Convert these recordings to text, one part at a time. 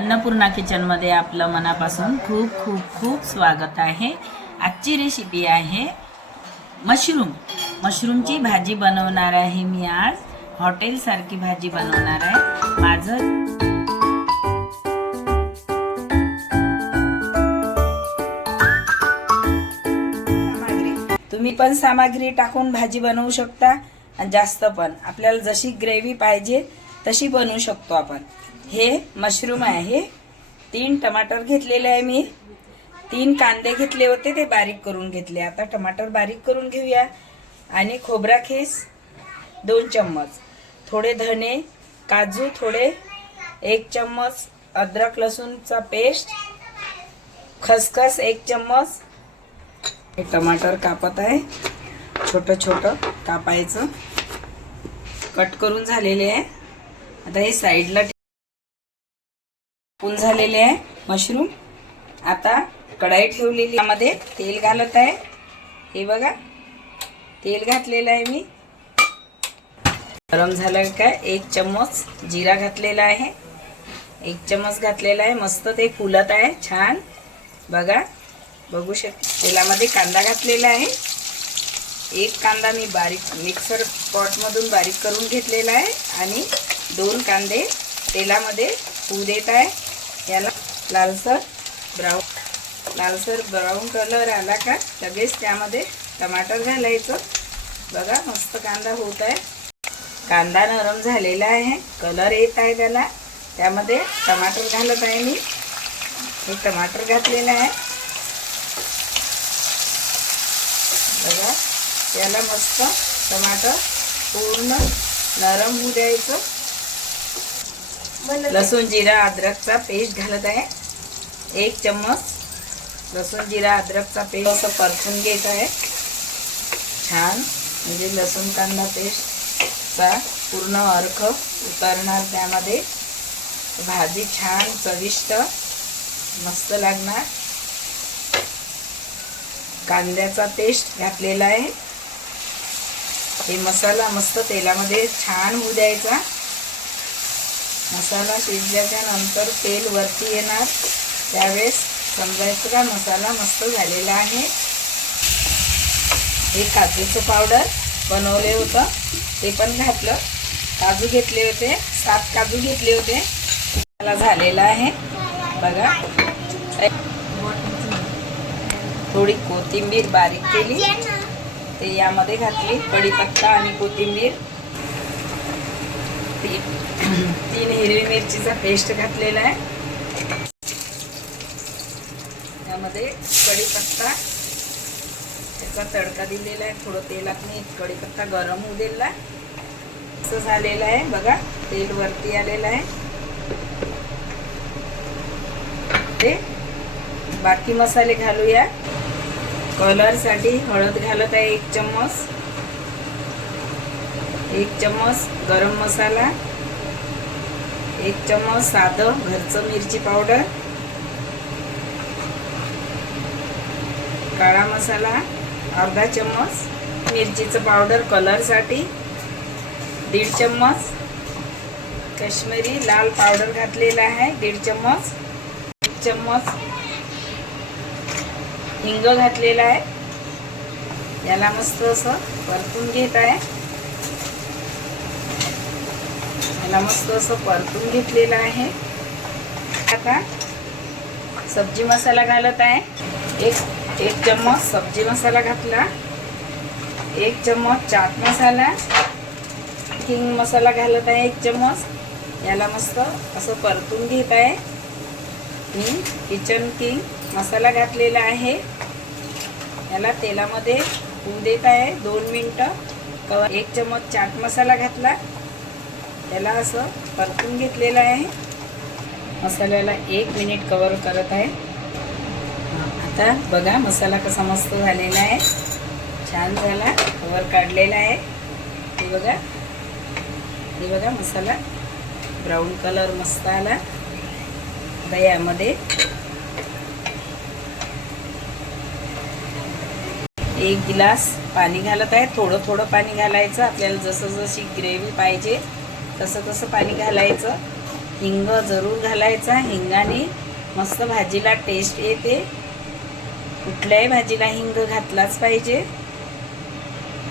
अन्नपूर्णा किचनमध्ये आपलं मनापासून खूप खूप खूप स्वागत आहे। आजची रेसिपी आहे मशरूमची भाजी बनवणार आहे मी आज। हॉटेलसारखी भाजी बनवणार आहे। माझं तुम्ही पण सामग्री टाकून भाजी बनवू शकता आणि जास्त पण आपल्याला जशी ग्रेव्ही पाहिजे तशी बनवू शकतो आपण। हे मशरूम आहे। 3 टमाटर घेतलेले आहे मी। 3 कांदे घेतले होते ते बारीक करून घेतले। आता टमाटर बारीक करून घेऊया। आणि खोबरा खीस 2 चम्मच, थोडे धने, काजू थोडे, 1 चम्मच अदरक लसूणचा पेस्ट, खसखस 1 चम्मच। हे टमाटर कापत आहे, छोटं छोटं कापायचं। कट करून झालेले आहे। आता हे साइडला पुन झालेले आहे मशरूम। आता कढाई ठेवलेली, यामध्ये तेल घालत आहे। हे बघा तेल घातलेलं आहे मी। गरम झालं काय 1 चम्मच जिरा घातलेला आहे। 1 चम्मच घातलेला आहे। मस्त ते फुलत आहे छान। बघा बघू शकता। तेलामध्ये कांदा घातलेला आहे। 1 कांदा मी बारीक मिक्सर पॉट मधून बारीक करून घेतलेला आहे आणि 2 कांदे तेलामध्ये होऊ देत आहे। याला लालसर ब्राऊन कलर आला का लगेच त्यामध्ये टमाटर घालायचं। बघा मस्त कांदा होत आहे। कांदा नरम झालेला आहे, कलर येत आहे त्याला। त्यामध्ये टमाटर घालत आहे मी। हे टमाटर घातलेलं आहे। बघा याला मस्त टमाटर पूर्ण नरम होऊ द्यायचं। लसूण जिरा अद्रकचा पेस्ट घालत आहे। 1 चम्मच लसूण जिरा अद्रकचा पेस्ट असं परतून घेत आहे छान। म्हणजे लसूण कांदा पेस्टचा पूर्ण अर्क उतरणार त्यामध्ये। भाजी छान चविष्ट मस्त लागणार। कांद्याचा पेस्ट घातलेला आहे। हे मसाला मस्त तेलामध्ये छान होऊ द्यायचा। मसाला शिजल्याच्या नंतर तेल वरती येणार त्यावेळेस समजायचं का मसाला मस्त झालेला आहे। हे काजूचं पावडर बनवले होतं ते पण घातलं। काजू घेतले होते, 7 काजू घेतले होते। मसाला झालेला आहे बघा। थोडी कोथिंबीर बारीक केली ते यामध्ये घातली। कढीपत्ता आणि कोथिंबीर, 3 हिरवी मिरचीचा पेस्ट घातलेला आहे। यामध्ये कढीपत्ता त्याचा तडका दिलेला आहे। थोडं तेलात मी कढीपत्ता गरम होऊ दिला। असं झालेलं आहे बघा, तेल वरती आलेलं आहे। ते बाकी मसाले घालूया। कलर साठी हळद घालत आहे 1 चम्मच, 1 चम्मच गरम मसाला, 1 चम्मच साधं घरचं मिरची पावडर, काळा मसाला अर्धा चम्मच, मिरचीचं पावडर कलर साठी 1.5 चम्मच, काश्मीरी लाल पावडर घातलेला आहे 1.5 चम्मच, 1 चम्मच हिंग घातलेला आहे। याला मस्त असं परतून घेत आहे। याला मस्त असं परतून घेतलेलं आहे। आता सब्जी मसाला घालत आहे। 1 चम्मच सब्जी मसाला घातला, 1 चम्मच चाट मसाला, किंग मसाला घालत आहे 1 चम्मच। याला मस्त असं परतून घेत आहे। मी किचन किंग मसाला घातलेला आहे। याला तेलामध्ये होऊ देत आहे 2 मिनिटं। 1 चम्मच चाट मसाला घातला, त्याला असं परतून घेतलेलं आहे। मसाल्याला 1 मिनिट कव्हर करत आहे। आता बघा मसाला कसा मस्त झालेला आहे, छान झाला, कव्हर काढलेला आहे। हे बघा मसाला ब्राऊन कलर मस्त आला। आता यामध्ये 1 गिलास पाणी घालत आहे। थोडं थोडं पाणी घालायचं आपल्याला, जसं जशी ग्रेव्ही पाहिजे तसं तसं पाणी घालायचं। हिंग जरूर घालायचा. हिंगाने मस्त भाजीला टेस्ट येते. कुठल्याही भाजीला हिंग घातलाच पाहिजे,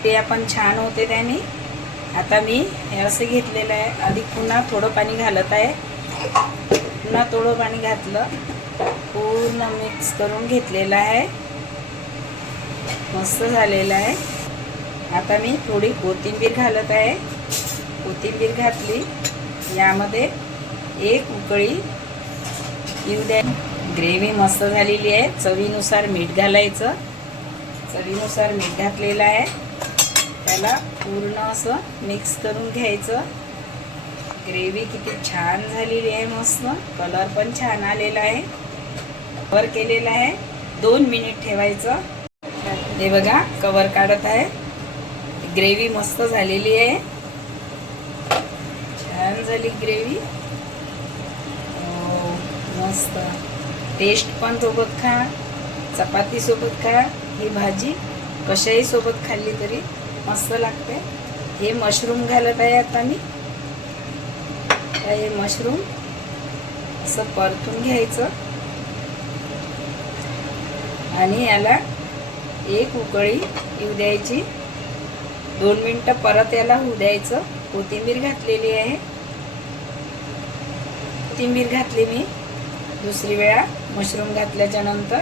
ते आपण छान होते त्याने. आता मी हे असं घेतलेलं आहे. आधी पुन्हा थोडं पाणी घालत आहे. पुन्हा थोडं पाणी घातलं, पूर्ण मिक्स करून घेतलेलं आहे. मस्त झालेलं आहे. आता मी थोडी कोथिंबीर घालत आहे. कोथिंबीर घातली. यामध्ये एक उकळी येऊ द्या. ग्रेव्ही मस्त झालेली आहे. चवीनुसार मीठ घालायचं. चवीनुसार मीठ घातलेलं आहे. त्याला पूर्ण असं मिक्स करून घ्यायचं. ग्रेव्ही किती छान झालेली आहे. मस्त कलर पण छान आलेला आहे. कवर केलेला आहे. 2 मिनिट ठेवायचं. हे बघा कवर काढत आहे. ग्रेव्ही मस्त झालेली आहे. छान झाली ग्रेव्ही. मस्त टेस्ट पण सोबत खा, चपाती सोबत खा. ही भाजी कशाही सोबत खाल्ली तरी मस्त लागते. हे मशरूम घालत आहे आता मी. हे मशरूम असं परतून घ्यायचं आणि याला एक उकळी येऊ द्यायची. 2 मिनिटं परत याला होऊ द्यायचं. कोथिंबीर घातलेली आहे. कोथिंबीर घातली मी दुसरी वेळा. मशरूम घातल्याच्या नंतर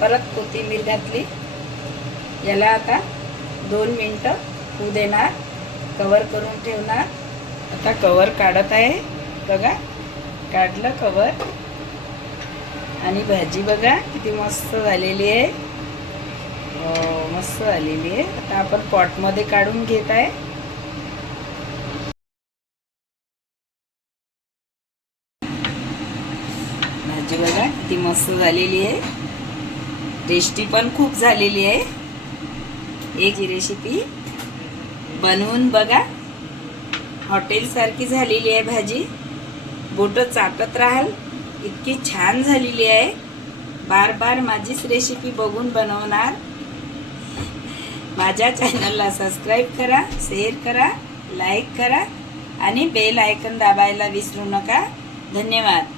परत कोथिंबीर घातली. याला आता 2 मिनिटं होऊ देणार. कवर करून ठेवणार. आता कवर काढत आहे. बघा काढलं कवर. आणि भाजी बघा किती मस्त झालेली आहे. मस्त झालेली आहे. आता आपण पॉटमध्ये काढून घेत आहे. भाजी बघा किती मस्त झालेली आहे. टेस्टी पण खूप झालेली आहे. एक ही रेसिपी बनवून बघा. हॉटेलसारखी झालेली आहे भाजी. बोटं चाटत राहाल इतकी छान झालेली आहे. बार बार माझीच रेसिपी बघून बनवणार. माझ्या चॅनलला सबस्क्राईब करा, शेअर करा, लाईक करा आणि बेल आयकॉन दाबायला विसरू नका. धन्यवाद.